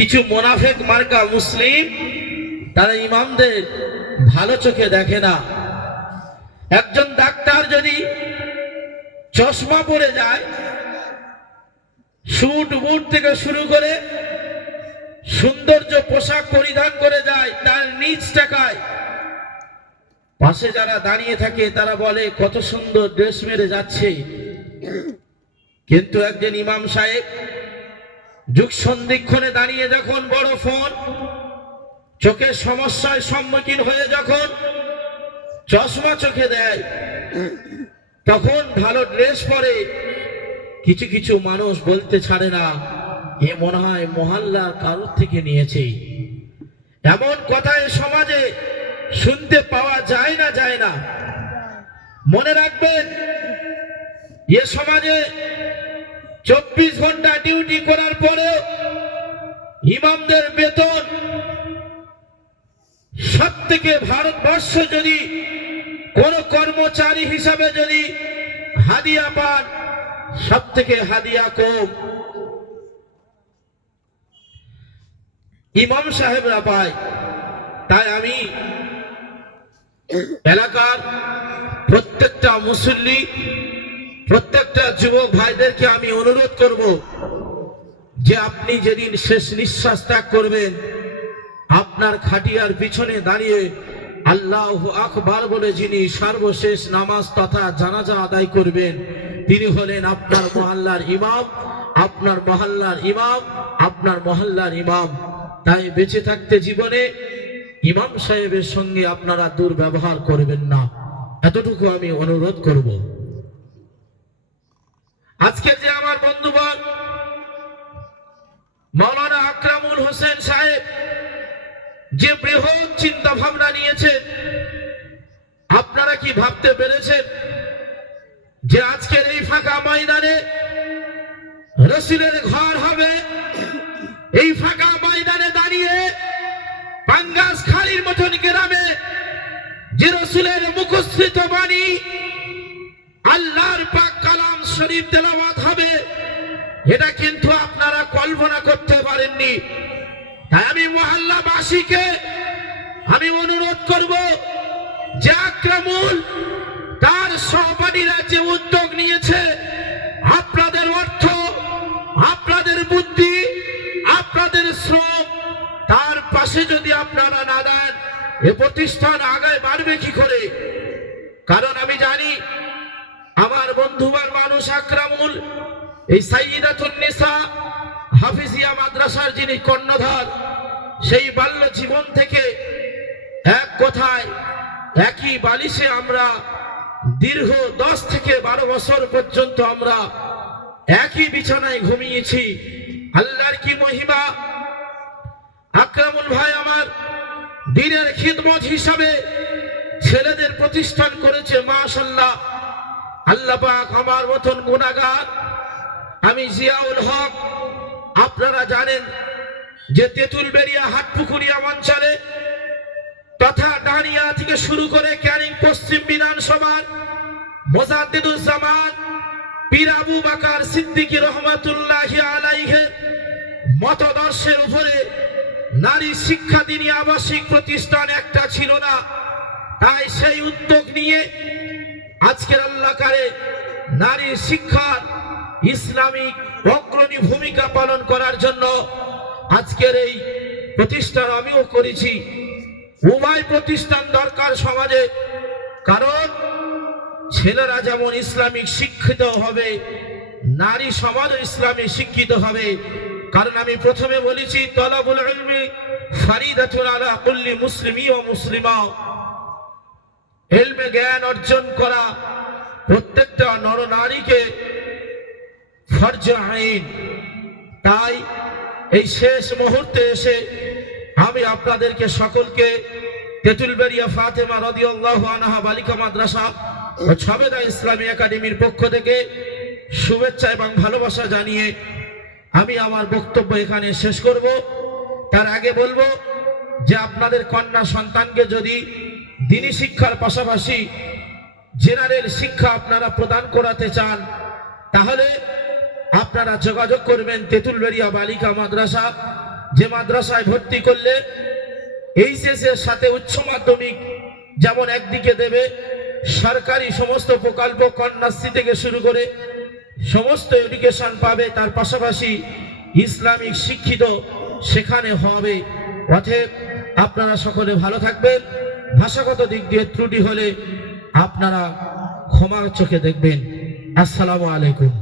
কিছু মুনাফিক মার্কা মুসলিম তারা ইমামদের ভালো চোখে দেখে না। একজন ডাক্তার যদি চশমা পরে যায়, স্যুট বুট থেকে শুরু করে সৌন্দর্য পোশাক পরিধান করে যায় তার নিজ টাকায়, পাশে যারা দাঁড়িয়ে থাকে তারা বলে কত সুন্দর ড্রেস মেরে যাচ্ছে। কিন্তু একজন ইমাম সাহেব যুগ সন্ধিক্ষণে দাঁড়িয়ে যখন বড় ফোন, চোখের সমস্যায় সম্মুখীন হয়ে যখন চশমা চোখে দেয়, তখন ভালো ড্রেস পরে কিছু কিছু মানুষ বলতে ছাড়ে না, এ মনে হয় মহল্লার কারোর থেকে নিয়েছে। এমন কথা এ সমাজে শুনতে পাওয়া যায় না। মনে রাখবেন, এ সমাজে 24 ঘন্টা ডিউটি করার পরেও ইমামদের বেতন সব থেকে ভারতবর্ষ যদি কোন কর্মচারী হিসাবে যদি হাদিয়া পান, সব থেকে হাদিয়া কম ইমাম সাহেবরা পায়। তাই আমি এলাকার প্রত্যেকটা মুসল্লি, প্রত্যেকটা যুবক ভাইদেরকে আমি অনুরোধ করব যে আপনি যেদিন শেষ নিঃশ্বাস ত্যাগ করবেন, আপনার খাটিয়ার পিছনে দাঁড়িয়ে আল্লাহু আকবার বলে যিনি সর্বশেষ নামাজ তথা জানাজা আদায় করবেন, তিনি হলেন আপনার মহল্লার ইমাম, আপনার মহল্লার ইমাম, আপনার মহল্লার ইমাম। তাই বেঁচে থাকতে জীবনে ইমাম সাহেবের সঙ্গে আপনারা দুর্ব্যবহার করবেন না, এতটুকু আমি অনুরোধ করব। আজকে যে আমার বন্ধুবর মাওলানা আকরামুল হোসেন সাহেব যে বৃহৎ চিন্তা ভাবনা নিয়েছে, আপনারা কি ভাবতে পেরেছেন যে আজকের এই ফাঁকা ময়দানে রাসূলের ঘর হবে? এই ফাঁকা ময়দানে দাঁড়িয়ে পাঙ্গাস খালির মতন গ্রামে যে রাসূলের মুখস্থিত বাণী আল্লাহর পাক কালাম শরীফ তেলাওয়াত হবে, এটা কিন্তু আপনারা কল্পনা করতে পারেননি। তাই আমি মহল্লাবাসীকে আমি অনুরোধ করব যে আকরামুল তার সহপাঠীরা যে উদ্যোগ নিয়েছে, আপনাদের অর্থ, আপনাদের বুদ্ধি, আপনাদের শ্রম তার পাশে যদি আপনারা না দেন, এ প্রতিষ্ঠান আগায় বাড়বে কি করে? কারণ আমি জানি আমার বন্ধুবার মানুষ আকরামুল এই সাইয়্যিদাতুন নিসা হাফিজিয়া মাদ্রাসার যিনি কর্ণধার, সেই বাল্য জীবন থেকে এক কথায় একই বালিশে আমরা দীর্ঘ 10 থেকে 12 বছর পর্যন্ত আমরা একই বিছানায় ঘুমিয়েছি। আল্লাহর কি মহিমা! আকরামুল ভাই আমার দিনের খিদমত হিসাবে ছেলেদের প্রতিষ্ঠান করেছে, মাশাআল্লাহ। আল্লাহ পাক আমার মতন গুনাহগার আমি জিয়াউল হক, আপনারা জানেন যে তেঁতুলবেড়িয়া হাটপুকুরিয়া অঞ্চলে তথা ডানিয়া থেকে শুরু করে ক্যানিং পশ্চিম বিধানসভার মুজাদ্দিদুজ্জামান পীর আবু বকর সিদ্দিকী রহমাতুল্লাহি আলাইহি মতদর্শের উপরে নারী শিক্ষা দিনী আবাসিক প্রতিষ্ঠান একটা ছিল না। তাই সেই উদ্যোগ নিয়ে আজকের আল্লাহ কারে নারী শিক্ষার ইসলামিক অগ্রণী ভূমিকা পালন করার জন্য আজকের এই প্রতিষ্ঠান আমিও করেছি। উভয় প্রতিষ্ঠান দরকার সমাজে, কারণ ছেলেরা যেমন ইসলামিক শিক্ষিত হবে, নারী সমাজ ইসলামী শিক্ষিত হবে। কারণ আমি প্রথমে বলেছি তলাবুল ইলমি ফারিদাতুন আলা কুল্লি মুসলিমি ওয়া মুসলিমা, ইলমে জ্ঞান অর্জন করা প্রত্যেকটা নরনারীকে ফরজ আইন। তাই এই শেষ মুহূর্তে এসে আমি আপনাদেরকে সকলকে তেঁতুলবেড়িয়া ফাতেমা রাদিয়াল্লাহু আনহা বালিকা মাদ্রাসা ও ছবেদা ইসলামী একাডেমির পক্ষ থেকে শুভেচ্ছা এবং ভালোবাসা জানিয়ে আমি আমার বক্তব্য এখানে শেষ করব। তার আগে বলবো যে আপনাদের কন্যা সন্তানকে যদি দ্বীনি শিক্ষার পাশাপাশি জেনারেল শিক্ষা আপনারা প্রদান করাতে চান, তাহলে আপনারা যোগাযোগ করবেন তেঁতুলবেড়িয়া বালিকা মাদ্রাসা, যে মাদ্রাসায় ভর্তি করলে এইচএস এর সাথে উচ্চ মাধ্যমিক যেমন একদিকে দেবে, সরকারি সমস্ত প্রকল্প কন্যাশ্রী থেকে শুরু করে সমস্ত এডুকেশন পাবে, তার পাশাপাশি ইসলামিক শিক্ষিত সেখানে হবে। অতএব আপনারা সকলে ভালো থাকবেন। ভাষাগত দিক দিয়ে ত্রুটি হলে আপনারা ক্ষমার চোখে দেখবেন। আসসালামু আলাইকুম।